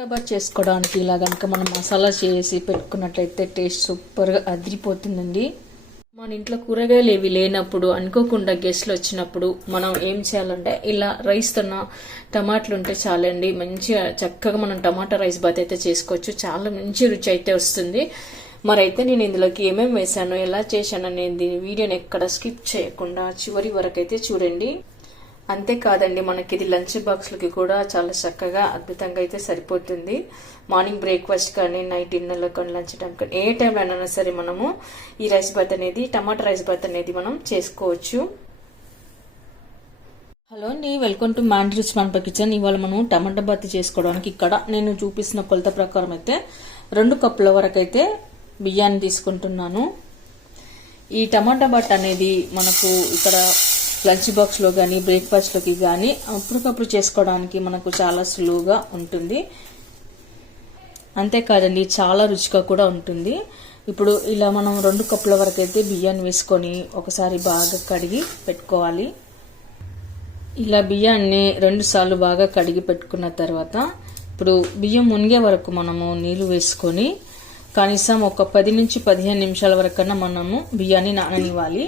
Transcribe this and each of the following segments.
టమాటా చేసుకోవడానికి ఇలా కనుక మనం మసాలా చేసి పెట్టుకున్నట్లయితే టేస్ట్ సూపర్గా అదిరిపోతుందండి. మన ఇంట్లో కూరగాయలు ఏవి లేనప్పుడు అనుకోకుండా గెస్ట్లు వచ్చినప్పుడు మనం ఏం చేయాలంటే ఇలా రైస్ తోన టమాటాలు ఉంటే చాలండి, మంచిగా చక్కగా మనం టమాటా రైస్ బాత్ అయితే చేసుకోవచ్చు. చాలా మంచి రుచి అయితే వస్తుంది. మరైతే నేను ఇందులోకి ఏమేమి వేసాను, ఎలా చేశాను అనేది వీడియోని ఎక్కడ స్కిప్ చేయకుండా చివరి వరకు అయితే చూడండి. అంతేకాదండి, మనకి ఇది లంచ్ బాక్స్లకి కూడా చాలా చక్కగా అద్భుతంగా అయితే సరిపోతుంది. మార్నింగ్ బ్రేక్ఫాస్ట్ కానీ, నైట్ డిన్నర్లో కానీ, లంచ్ టైం కానీ, ఏ టైంలో అయినా సరే మనము ఈ రైస్ బాత్ అనేది, టమాటా రైస్ బాత్ అనేది మనం చేసుకోవచ్చు. హలో అండి, వెల్కమ్ టు మ్యాండ్రిచ్ మన కిచెన్. ఇవాళ మనం టమాటా బాత్ చేసుకోవడానికి ఇక్కడ నేను చూపిస్తున్న కొలత ప్రకారం అయితే 2 కప్పుల వరకు అయితే బియ్యాన్ని తీసుకుంటున్నాను. ఈ టమాటా బాత్ అనేది మనకు ఇక్కడ లంచ్ బాక్స్లో కానీ, బ్రేక్ఫాస్ట్లోకి కానీ అప్పటికప్పుడు చేసుకోవడానికి మనకు చాలా సులువుగా ఉంటుంది. అంతేకాదండి, చాలా రుచిగా కూడా ఉంటుంది. ఇప్పుడు ఇలా మనం 2 కప్పుల వరకు అయితే బియ్యాన్ని వేసుకొని ఒకసారి బాగా కడిగి పెట్టుకోవాలి. ఇలా బియ్యాన్ని 2 సార్లు బాగా కడిగి పెట్టుకున్న తర్వాత ఇప్పుడు బియ్యం మునిగే వరకు మనము నీళ్లు వేసుకొని కనీసం ఒక 10 నుంచి 15 నిమిషాల వరకన్నా మనము బియ్యాన్ని నాననివ్వాలి.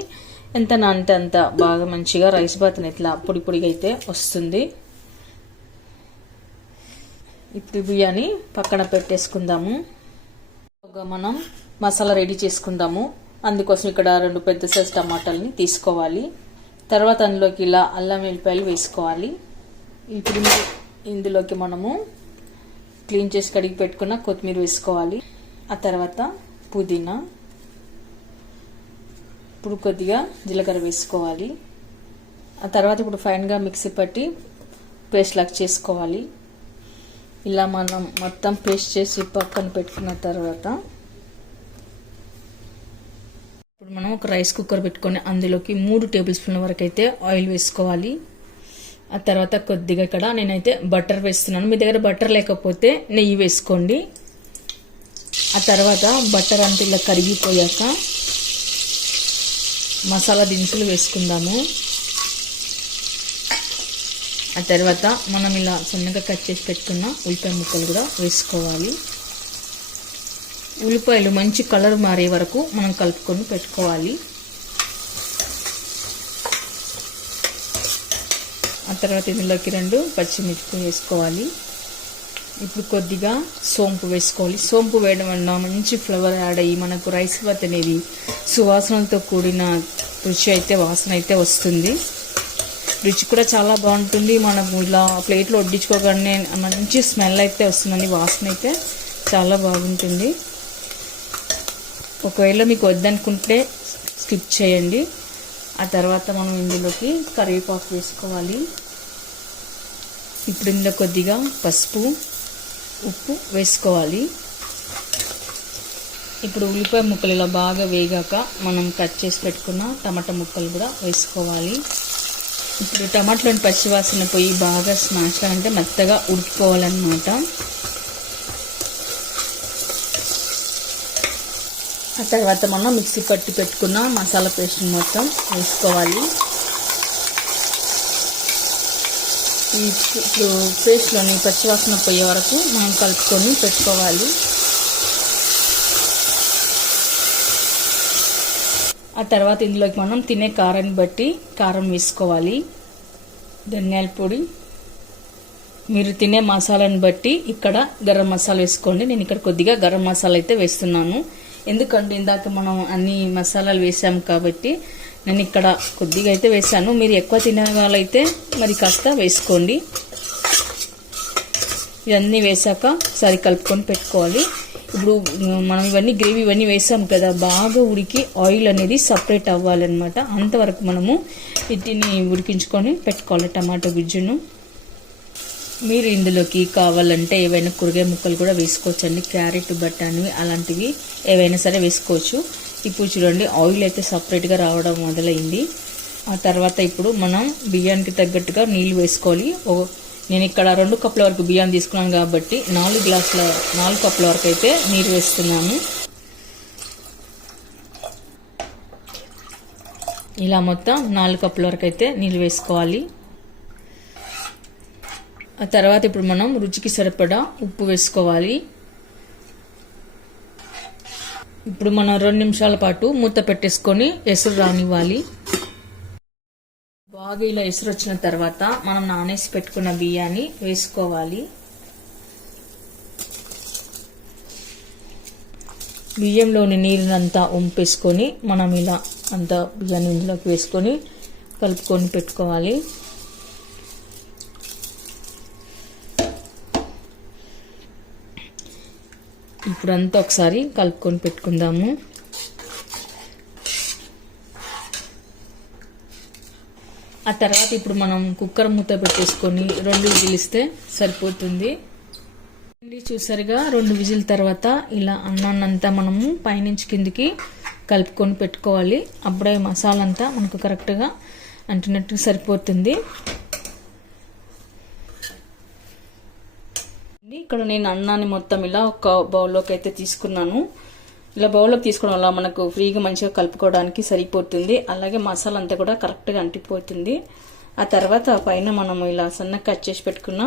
ఎంత నానితే అంత బాగా మంచిగా రైస్ బాత్ ఇట్లా పొడి పొడిగా అయితే వస్తుంది. ఇప్పుడు బియ్యాన్ని పక్కన పెట్టేసుకుందాము. మనం మసాలా రెడీ చేసుకుందాము. అందుకోసం ఇక్కడ 2 పెద్ద సైజ్ టమాటాలని తీసుకోవాలి. తర్వాత అందులోకి ఇలా అల్లం వెల్లిపాయలు వేసుకోవాలి. ఇప్పుడు ఇందులోకి మనము క్లీన్ చేసి కడిగి పెట్టుకున్న కొత్తిమీర వేసుకోవాలి. ఆ తర్వాత పుదీనా, ఇప్పుడు కొద్దిగా జీలకర్ర వేసుకోవాలి. ఆ తర్వాత ఇప్పుడు ఫైన్గా మిక్సీ పట్టి పేస్ట్ లాగా చేసుకోవాలి. ఇలా మనం మొత్తం పేస్ట్ చేసి పక్కన పెట్టుకున్న తర్వాత ఇప్పుడు మనం ఒక రైస్ కుక్కర్ పెట్టుకొని అందులోకి 3 టేబుల్ స్పూన్ల వరకు అయితే ఆయిల్ వేసుకోవాలి. ఆ తర్వాత కొద్దిగా ఇక్కడ నేనైతే బటర్ వేస్తున్నాను. మీ దగ్గర బటర్ లేకపోతే నెయ్యి వేసుకోండి. ఆ తర్వాత బటర్ అంతా ఇలా కరిగిపోయాక మసాలా దినుసులు వేసుకుందాము. ఆ తర్వాత మనం ఇలా సన్నగా కట్ చేసి పెట్టుకున్న ఉల్లిపాయ ముక్కలు కూడా వేసుకోవాలి. ఉల్లిపాయలు మంచి కలర్ మారే వరకు మనం కలుపుకొని పెట్టుకోవాలి. ఆ తర్వాత ఇందులోకి 2 పచ్చిమిర్చి వేసుకోవాలి. ఇప్పుడు కొద్దిగా సోంపు వేసుకోవాలి. సోంపు వేయడం వల్ల మంచి ఫ్లేవర్ యాడ్ అయ్యి మనకు రైస్ బాత్ అనేది సువాసనలతో కూడిన వాసన అయితే వస్తుంది. రుచి కూడా చాలా బాగుంటుంది. మనకు ఇలా ప్లేట్లో వడ్డించుకోగానే మంచి స్మెల్ అయితే వస్తుందండి. వాసన అయితే చాలా బాగుంటుంది. ఒకవేళ మీకు వద్దనుకుంటే స్కిప్ చేయండి. ఆ తర్వాత మనం ఇందులోకి కరివేపాకు వేసుకోవాలి. ఇప్పుడు ఇందులో కొద్దిగా పసుపు, ఉప్పు వేసుకోవాలి. ఇప్పుడు ఉల్లిపాయ ముక్కలు ఇలా బాగా వేగాక మనం కట్ చేసి పెట్టుకున్న టమాటా ముక్కలు కూడా వేసుకోవాలి. ఇప్పుడు టమాటాలోని పచ్చివాసన పోయి బాగా స్మాష్ అంటే మెత్తగా ఉడికిపోవాలన్నమాట. ఆ తర్వాత మనం మిక్సీ పట్టి పెట్టుకున్న మసాలా పేస్ట్ మొత్తం వేసుకోవాలి. ఇప్పుడు పేస్ట్లోని పచ్చివాసన పోయే వరకు మనం కలుపుకొని పెట్టుకోవాలి. ఆ తర్వాత ఇందులోకి మనం తినే కారాన్ని బట్టి కారం వేసుకోవాలి. ధనియాల పొడి, మీరు తినే మసాలాని బట్టి ఇక్కడ గరం మసాలా వేసుకోండి. నేను ఇక్కడ కొద్దిగా గరం మసాలా అయితే వేస్తున్నాను. ఎందుకంటే ఇందాక మనం అన్ని మసాలాలు వేసాము కాబట్టి నేను ఇక్కడ కొద్దిగా అయితే వేసాను. మీరు ఎక్కువ తినే వాళ్ళైతే మరి కాస్త వేసుకోండి. ఇవన్నీ వేసాక ఒకసారి కలుపుకొని పెట్టుకోవాలి. ఇప్పుడు మనం గ్రేవీ ఇవన్నీ వేసాం కదా, బాగా ఉడికి ఆయిల్ అనేది సపరేట్ అవ్వాలన్నమాట. అంతవరకు మనము వీటిని ఉడికించుకొని పెట్టుకోవాలి టమాటో గుజ్జును. మీరు ఇందులోకి కావాలంటే ఏవైనా కూరగాయ ముక్కలు కూడా వేసుకోవచ్చండి. క్యారెట్, బఠానీ అలాంటివి ఏవైనా సరే వేసుకోవచ్చు. ఇప్పుడు చూడండి ఆయిల్ అయితే సపరేట్గా రావడం మొదలైంది. ఆ తర్వాత ఇప్పుడు మనం బియ్యానికి తగ్గట్టుగా నీళ్ళు వేసుకోవాలి. నేను ఇక్కడ 2 కప్పుల వరకు బియ్యం తీసుకున్నాను కాబట్టి 4 కప్పుల వరకు అయితే నీరు వేస్తున్నాను. ఇలా మొత్తం 4 కప్పుల వరకు అయితే నీళ్ళు వేసుకోవాలి. ఆ తర్వాత ఇప్పుడు మనం రుచికి సరిపడా ఉప్పు వేసుకోవాలి. ఇప్పుడు మనం 2 నిమిషాల పాటు మూత పెట్టేసుకొని ఎసురు రానివ్వాలి. బాగా ఇలా ఎసురు వచ్చిన తర్వాత మనం నానేసి పెట్టుకున్న బియ్యాన్ని వేసుకోవాలి. బియ్యంలోని నీరునంతా వంపేసుకొని మనం ఇలా అంతా బియ్యాన్ని ఇందులోకి వేసుకొని కలుపుకొని పెట్టుకోవాలి. ఇప్పుడు అంతా ఒకసారి కలుపుకొని పెట్టుకుందాము. ఆ తర్వాత ఇప్పుడు మనం కుక్కర్ మూత పెట్టేసుకొని 2 విజిల్ ఇస్తే సరిపోతుంది. చూసారుగా 2 విజిల్ తర్వాత ఇలా అన్నాన్నంతా మనము పైనుంచి కిందికి కలుపుకొని పెట్టుకోవాలి. అప్పుడే మసాలా అంతా మనకు కరెక్ట్గా అంటినట్టు సరిపోతుంది. ఇక్కడ నేను అన్నాన్ని మొత్తం ఇలా ఒక బౌల్లోకి అయితే తీసుకున్నాను. ఇలా బౌల్లోకి తీసుకోవడం వల్ల మనకు ఫ్రీగా మంచిగా కలుపుకోవడానికి సరిపోతుంది. అలాగే మసాలా అంతా కూడా కరెక్ట్గా అంటిపోతుంది. ఆ తర్వాత పైన మనం ఇలా సన్నగా కట్ చేసి పెట్టుకున్న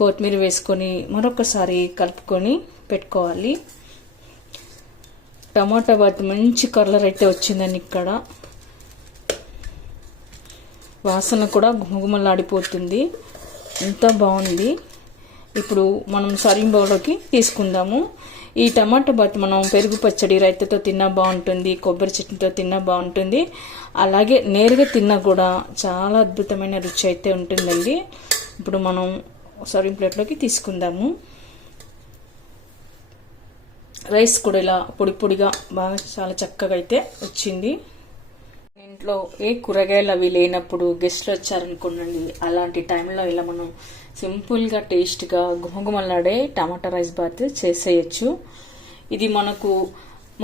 కొత్తిమీర వేసుకొని మరొకసారి కలుపుకొని పెట్టుకోవాలి. టమాటా బాత్ మంచి కలర్ అయితే వచ్చిందండి. ఇక్కడ వాసన కూడా గుమగుమలాడిపోతుంది. ఎంత బాగుంది. ఇప్పుడు మనం సర్వింగ్ బౌల్లోకి తీసుకుందాము. ఈ టమాటా బాత్ మనం పెరుగు పచ్చడి రైతాతో తిన్నా బాగుంటుంది, కొబ్బరి చట్నీతో తిన్నా బాగుంటుంది, అలాగే నేరుగా తిన్నా కూడా చాలా అద్భుతమైన రుచి అయితే ఉంటుందండి. ఇప్పుడు మనం సర్వింగ్ ప్లేట్లోకి తీసుకుందాము. రైస్ కూడా ఇలా పొడి పొడిగా బాగా చాలా చక్కగా అయితే వచ్చింది. ఇంట్లో ఏ కూరగాయలు అవి లేనప్పుడు గెస్ట్లు వచ్చారనుకోండి, అలాంటి టైంలో ఇలా మనం సింపుల్గా టేస్ట్గా గుమగుమలాడే టమాటా రైస్ బాత్ చేసేయచ్చు. ఇది మనకు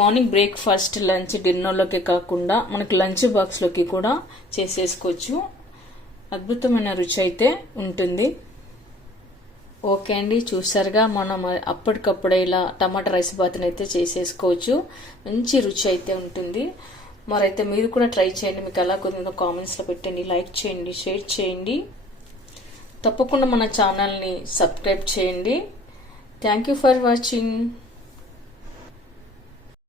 మార్నింగ్ బ్రేక్ఫాస్ట్, లంచ్, డిన్నర్లోకి కాకుండా మనకు లంచ్ బాక్స్లోకి కూడా చేసేసుకోవచ్చు. అద్భుతమైన రుచి అయితే ఉంటుంది. ఓకే అండి, చూసారుగా మనం అప్పటికప్పుడే ఇలా టమాటా రైస్ బాత్ని అయితే చేసేసుకోవచ్చు. మంచి రుచి అయితే ఉంటుంది. మరైతే మీరు కూడా ట్రై చేయండి. మీకు ఎలా కుదిరిందో కామెంట్స్లో పెట్టండి, లైక్ చేయండి, షేర్ చేయండి. తప్పకుండా మన ఛానల్ని సబ్స్క్రైబ్ చేయండి. Thank you for watching.